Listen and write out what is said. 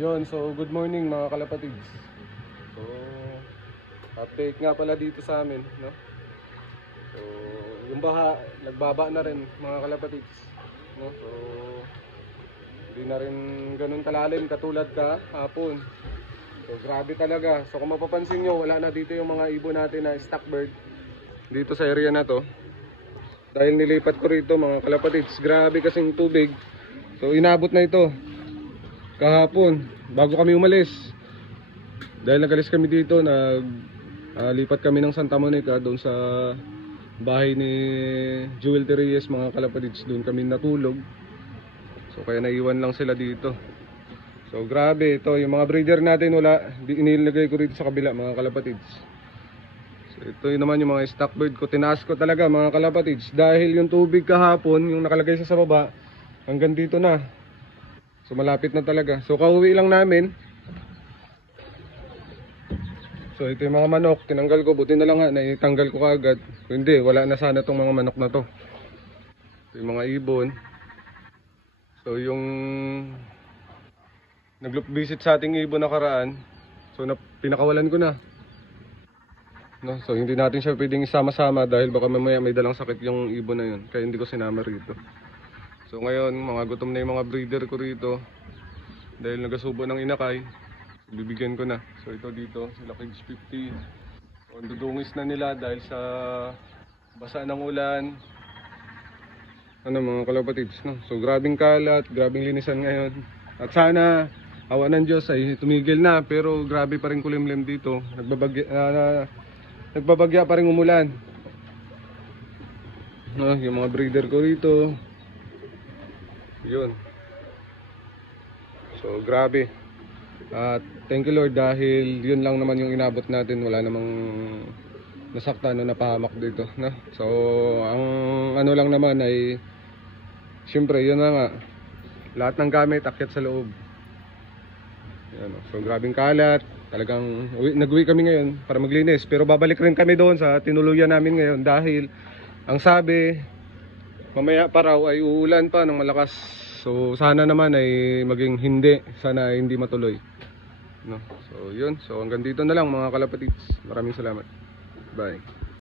Yun, so good morning mga kalapatids. So, update nga pala dito sa amin, no? So, yung baha, nagbaba na rin mga kalapatids, no? So, hindi na rin ganun kalalim katulad hapon. So, grabe talaga. So, kung mapapansin nyo, wala na dito yung mga ibon natin na stock bird dito sa area na to. Dahil nilipat ko rito mga kalapatids, grabe kasing tubig. So, inabot na ito kahapon bago kami umalis. Dahil nagalis kami dito, lipat kami ng Santa Monica doon sa bahay ni Jewel Terreyes mga kalapatids. Doon kami natulog. So kaya naiwan lang sila dito. So grabe ito, yung mga breeder natin wala, inilagay ko rito sa kabila mga kalapatids. So ito yun naman yung mga stock bird ko, tinaas ko talaga mga kalapatids. Dahil yung tubig kahapon, yung nakalagay sa baba, hanggang dito na. So malapit na talaga. So kauwi lang namin. So ito yung mga manok, tinanggal ko, buti na lang nga, naitanggal ko kaagad. Kung hindi, wala na sana tong mga manok na to. Ito yung mga ibon. So yung nag-loop visit sa ating ibon nakaraan, so pinakawalan ko na. No, so hindi natin siya pwedeng isama-sama dahil baka mamaya may dalang sakit yung ibon na yun. Kaya hindi ko sinama rito. So ngayon, mga gutom na yung mga breeder ko rito. Dahil nagasubo ng inakay, bibigyan ko na. So ito dito, sila Cage 50. So dudungis na nila dahil sa basa ng ulan. Ano mga kalapatids, no? So grabing kalat, grabing linisan ngayon. At sana, awa ng Diyos ay tumigil na. Pero grabe pa rin kulimlim dito. Nagbabagya pa rin umulan. No, yung mga breeder ko rito. Yun. So grabe. At thank you Lord dahil yun lang naman yung inabot natin. Wala namang nasaktan na napahamak dito, no? So ang ano lang naman ay syempre yun na nga, lahat ng gamit akyat sa loob. Yan, so grabing kalat. Talagang nag-uwi kami ngayon para maglinis. Pero babalik rin kami doon sa tinuluyan namin ngayon dahil ang sabi mamaya pa raw ay uulan pa ng malakas. So sana naman ay maging hindi, sana ay hindi matuloy, no? So yun, so hanggang dito na lang mga kalapatids. Maraming salamat. Bye.